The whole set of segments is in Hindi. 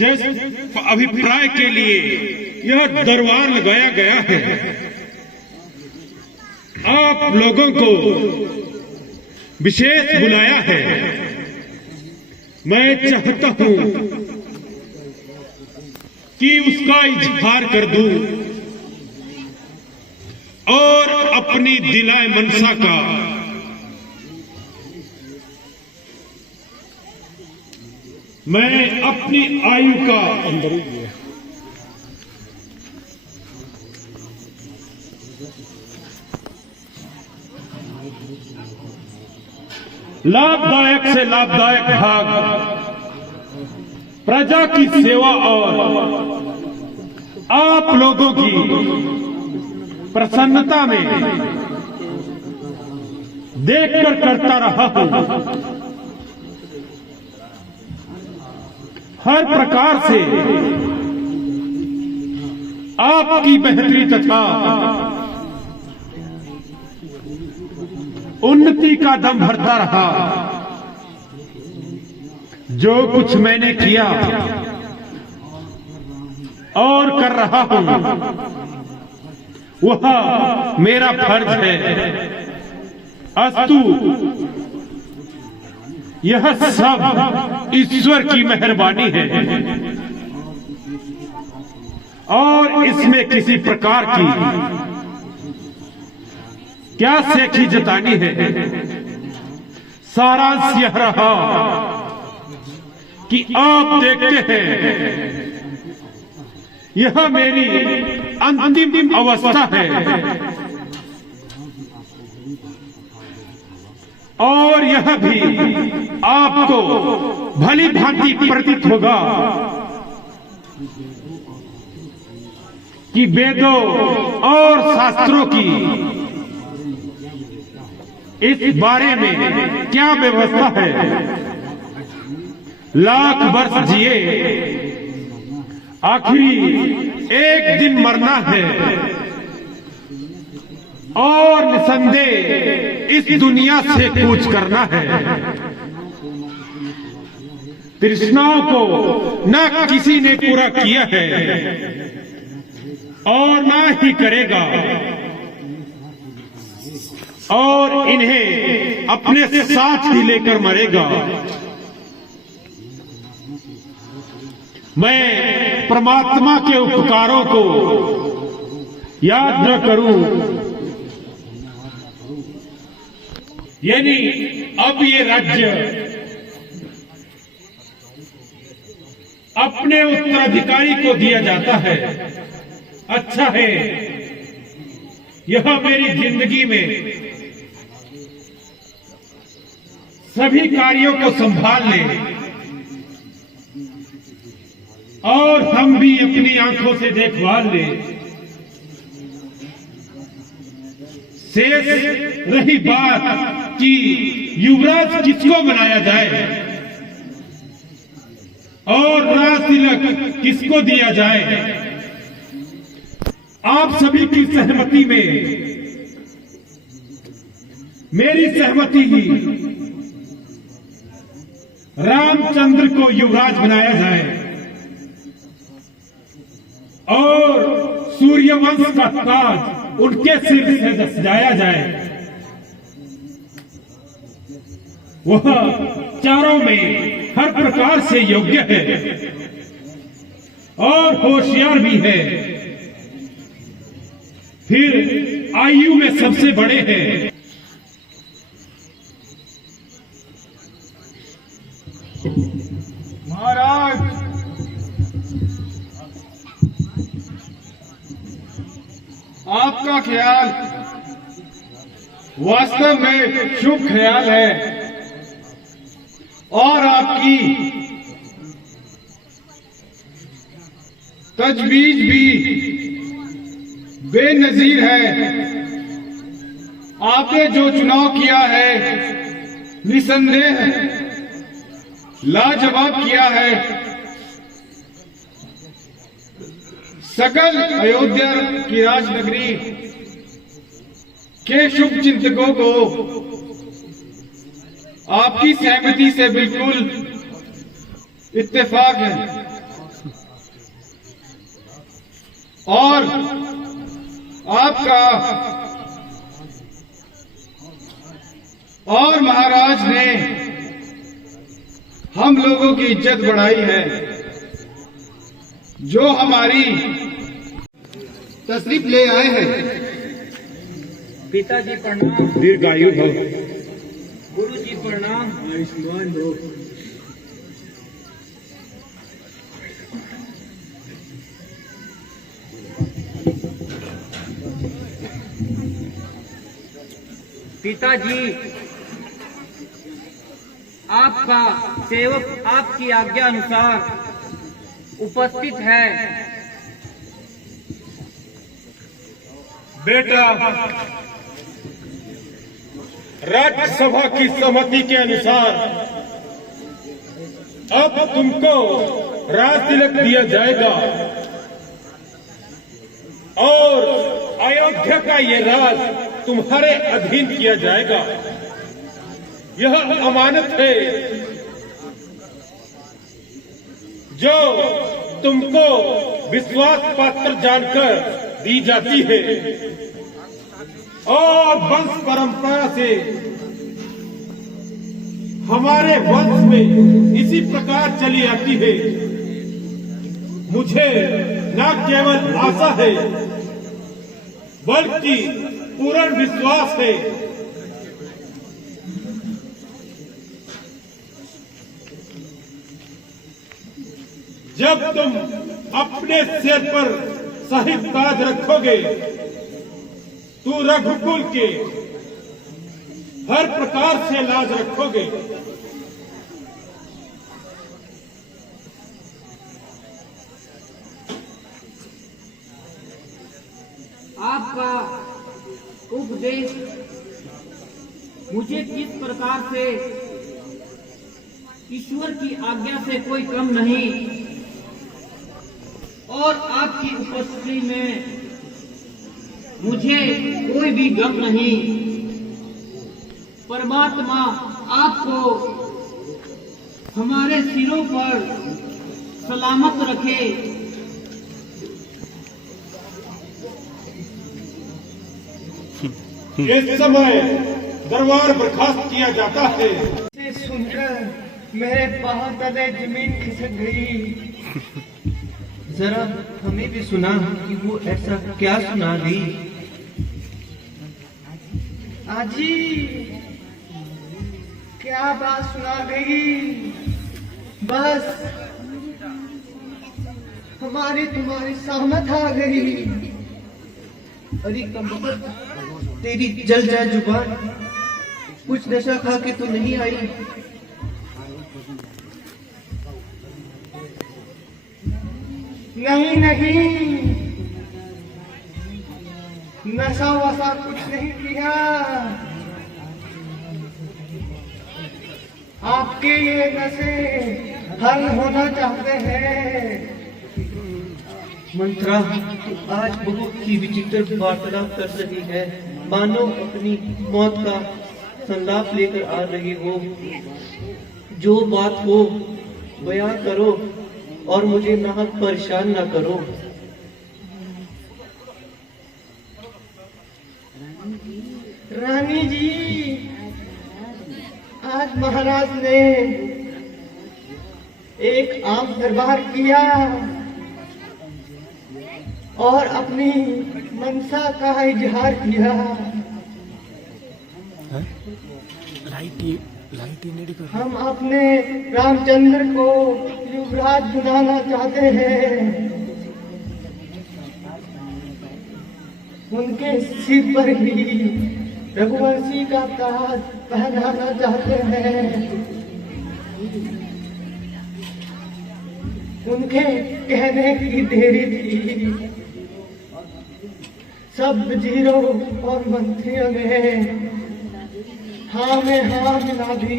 जिस अभिप्राय के लिए यह दरबार लगाया गया है, आप लोगों को विशेष बुलाया है। मैं चाहता हूं कि उसका इजहार कर दूं और अपनी दिलाए मनसा का मैं अपनी आयु का अंदर लाभदायक से लाभदायक भाग प्रजा की सेवा और आप लोगों की प्रसन्नता में देखकर करता रहा हूं। हर प्रकार से आपकी बेहतरी तथा उन्नति का दम भरता रहा। जो कुछ मैंने किया और कर रहा हूं वह मेरा फर्ज है। अस्तु यह सब ईश्वर की मेहरबानी है और इसमें किसी प्रकार की क्या सेखी जतानी है। सारांश यह रहा कि आप देखते हैं यह मेरी अंतिम अवस्था है और यह भी आपको भली भांति प्रतीत होगा कि वेदों और शास्त्रों की इस बारे में क्या व्यवस्था है। लाख वर्ष जिए, आखिरी एक दिन मरना है और निसंदेह इस दुनिया से कूच करना है। तृष्णाओं को न किसी ने पूरा किया है और ना ही करेगा और इन्हें अपने साथ ही लेकर मरेगा। मैं परमात्मा के उपकारों को याद न करूं, यानी अब ये राज्य अपने उत्तराधिकारी को दिया जाता है। अच्छा है यह मेरी जिंदगी में सभी कार्यों को संभाल ले और हम भी अपनी आंखों से देखभाल ले। शेष रही बात कि युवराज किसको बनाया जाए और राज तिलक किसको दिया जाए, आप सभी की सहमति में मेरी सहमति ही रामचंद्र को युवराज बनाया जाए और सूर्यवंश का ताज उनके सिर से सजाया जाए। वह चारों में हर प्रकार से योग्य है और होशियार भी है, फिर आयु में सबसे बड़े हैं। महाराज, आपका ख्याल वास्तव में शुभ ख्याल है और आपकी तजवीज भी बेनजीर है। आपने जो चुनाव किया है निसंदेह लाजवाब किया है। सकल अयोध्या की राजनगरी के शुभ चिंतकों को आपकी सहमति से बिल्कुल इत्तेफाक है। और आपका और महाराज ने हम लोगों की इज्जत बढ़ाई है। जो हमारी तशरीफ ले आए हैं। पिताजी प्रणाम। दीर्घायु भव। गुरुजी प्रणाम। आयुष्मान भव। पिताजी, आपका सेवक आपकी आज्ञा अनुसार उपस्थित है। बेटा, राज्यसभा की सहमति के अनुसार अब तुमको राज तिलक दिया जाएगा और अयोध्या का ये राज तुम्हारे अधीन किया जाएगा। यह अमानत है जो तुमको विश्वास पात्र जानकर दी जाती है और वंश परंपरा से हमारे वंश में इसी प्रकार चली आती है। मुझे न केवल आशा है बल्कि पूर्ण विश्वास है जब तुम अपने सिर पर शाही ताज रखोगे तू रघुकुल के हर प्रकार से लाज रखोगे। आपका उपदेश मुझे किस प्रकार से ईश्वर की आज्ञा से कोई कम नहीं और आपकी उपस्थिति में मुझे कोई भी गम नहीं। परमात्मा आपको हमारे सिरों पर सलामत रखे। इस समय दरबार बर्खास्त किया जाता है। इसे सुनकर मेरे पांव तले जमीन खिसक गई। जरा हमें भी सुना कि वो ऐसा क्या सुना दी। आजी, क्या बात सुना गई। बस हमारी तुम्हारी सहमत आ गई। अरे कमबख्त, तेरी जल जाए जुबान। कुछ नशा खा के तो नहीं आई। नहीं नहीं, नशा वशा कुछ नहीं किया। आपके ये नशे हल होना चाहते हैं। मंत्रा, आज बहुत ही विचित्र वार्तालाप कर रही है, मानो अपनी मौत का संलाप लेकर आ रही हो। जो बात हो बयां करो और मुझे नाहक परेशान न करो। रानी जी, आज महाराज ने एक आम दरबार किया और अपनी मनसा का इजहार किया। हम अपने रामचंद्र को युवराज बनाना चाहते हैं। उनके सिर पर ही रघुवंशी का ताज पहनाना चाहते हैं। उनके कहने की देरी थी। सब वजीरों और मंत्रियों ने हाँ में हाँ मिला दी।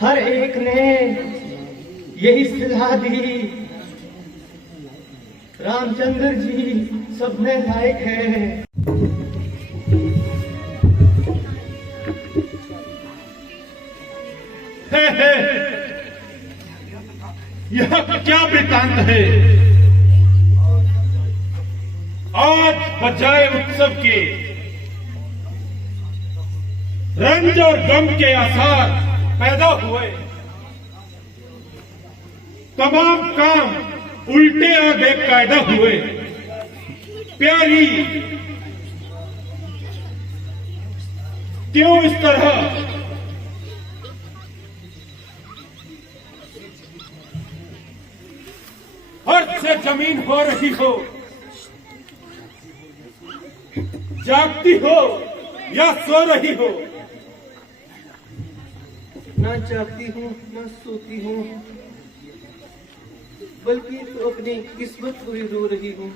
हर एक ने यही सलाह दी, रामचंद्र जी सबने लायक है। यह क्या वृतांत है? आज बजाय उत्सव के रंज और गम के आसार पैदा हुए। तमाम काम उल्टे और बेकायदा हुए। प्यारी, क्यों इस तरह? अर्थ से जमीन हो रही हो, जागती हो या सो रही हो? ना जागती हूँ ना सोती हूँ, बल्कि तो अपनी किस्मत को ही रो रही हूँ।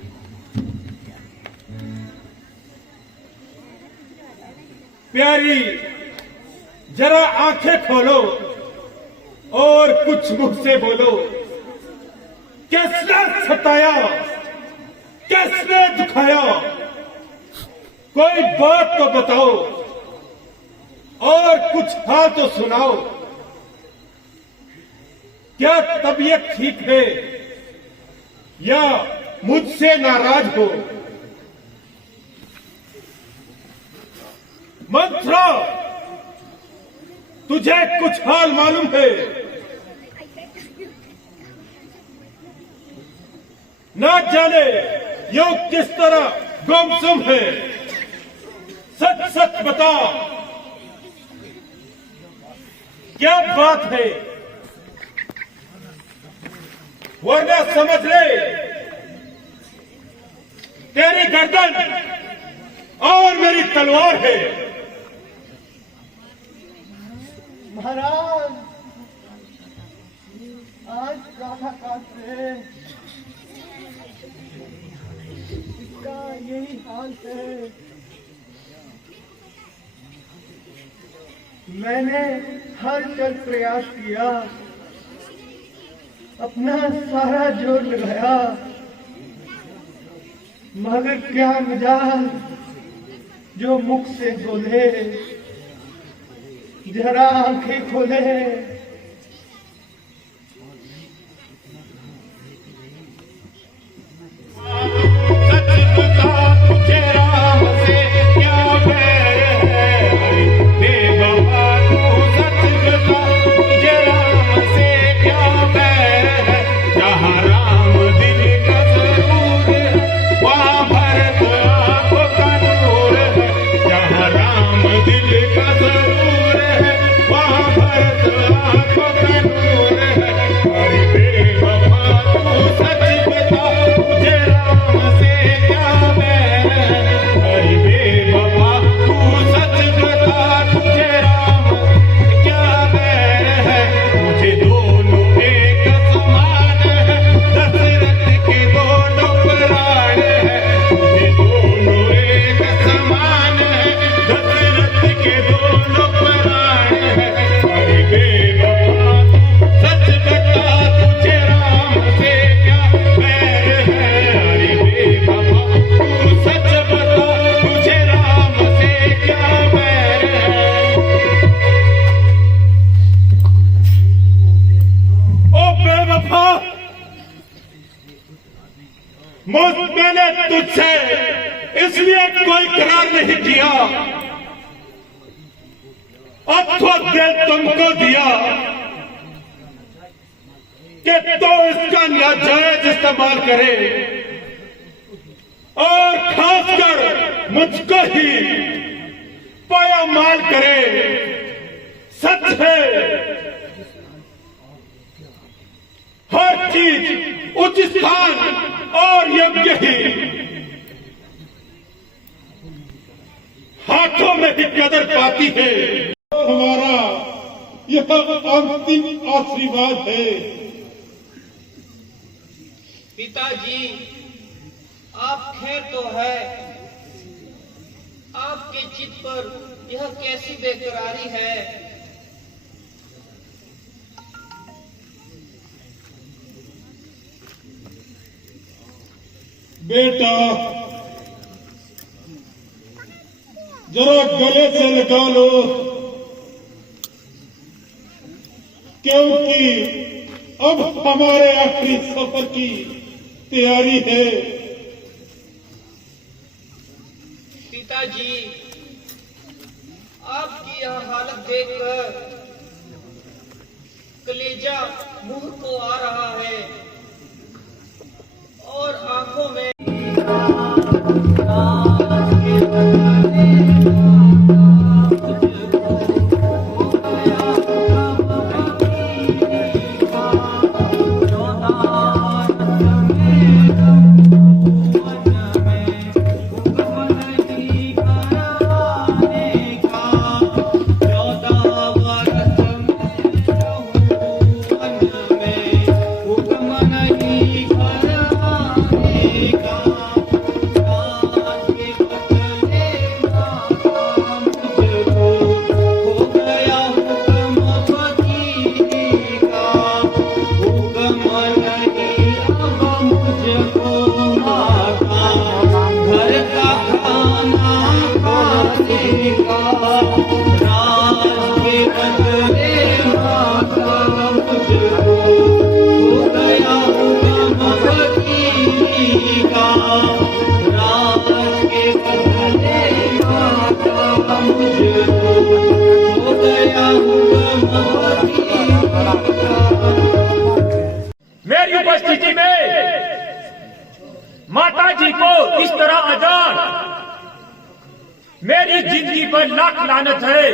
प्यारी, जरा आंखें खोलो और कुछ मुख से बोलो। किसने सताया, किसने दुखाया? कोई बात तो बताओ और कुछ हाल तो सुनाओ। क्या तबीयत ठीक है या मुझसे नाराज हो? मंत्रा, तुझे कुछ हाल मालूम है? ना जाने यो किस तरह गुमसुम है। सच सच बता, क्या बात है? वरना समझ ले, तेरी गर्दन और मेरी तलवार है। महाराज, आज राधा काट से इसका यही हाल है। मैंने हर चल प्रयास किया, अपना सारा जोर लगाया, मगर क्या मिजाज जो मुख से बोले, जरा आंखें खोले। मैंने तुझसे इसलिए कोई करार नहीं किया अथवा दिल तुमको दिया कि तो इसका नाजायज इस्तेमाल करे और खासकर मुझको ही पायामाल करे। सच है, हर चीज उचित स्थान और योग्य ही हाथों में भी कदर पाती है। हमारा यह अंतिम आशीर्वाद है। पिताजी, आप खैर तो है? आपके चित्त पर यह कैसी बेकरारी है? बेटा, जरा गले से लगा लो, क्योंकि अब हमारे आखिरी सफर की तैयारी है। पिताजी, आपकी यह हालत देखकर कलेजा मुंह को आ रहा है और आंखों में मेरी उपस्थिति में माता जी को इस तरह अजान, मेरी जिंदगी पर लाख लानत है।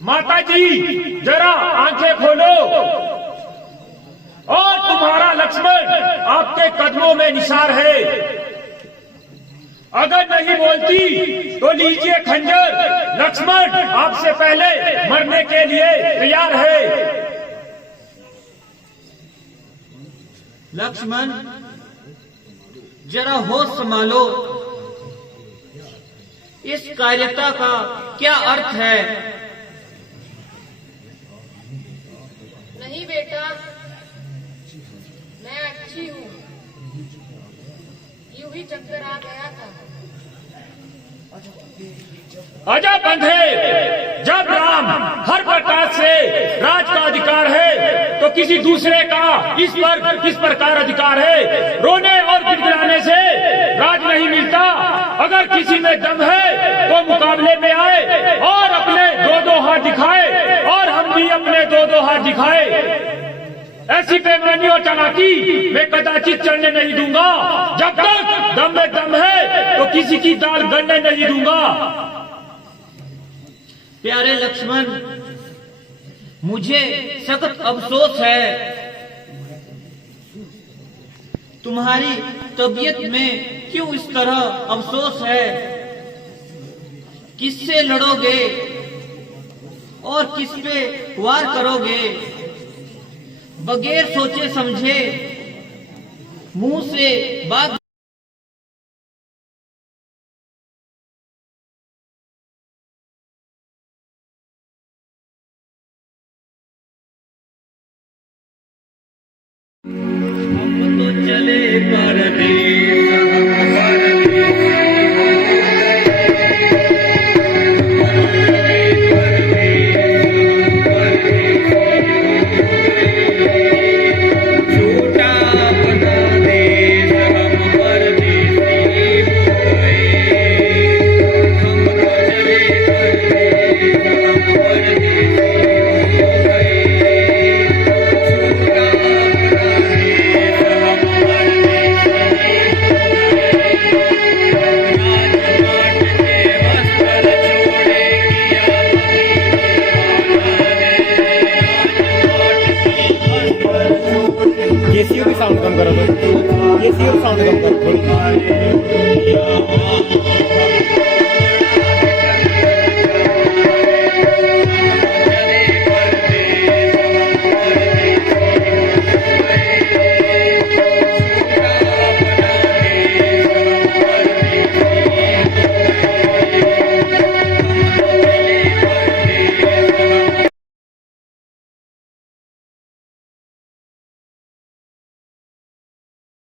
माता जी जरा आंखें खोलो और तुम्हारा लक्ष्मण आपके कदमों में निसार है। अगर नहीं बोलती तो लीजिए खंजर, लक्ष्मण आपसे पहले मरने के लिए तैयार है। लक्ष्मण, जरा होश संभालो। इस कायरता का क्या अर्थ है? नहीं बेटा, मैं अच्छी हूँ। यूं ही चक्कर आ गया था। अजब बंधे, जब राम हर प्रकार से राज का अधिकार है तो किसी दूसरे का इस पर किस प्रकार अधिकार है? रोने और गिड़गिड़ाने से राज नहीं मिलता। अगर किसी में दम है तो मुकाबले में आए और अपने दो दो हाथ दिखाए, और हम भी अपने दो दो हाथ दिखाए। ऐसी बेईमानी और चालाकी मैं कदाचित चलने नहीं दूंगा। जब तक दम में दम है तो किसी की दाल गलने नहीं दूंगा। प्यारे लक्ष्मण, मुझे सख्त अफसोस है। तुम्हारी तबीयत में क्यों इस तरह अफसोस है? किससे लड़ोगे और किस पे वार करोगे? बगैर सोचे समझे मुंह से बात हम तो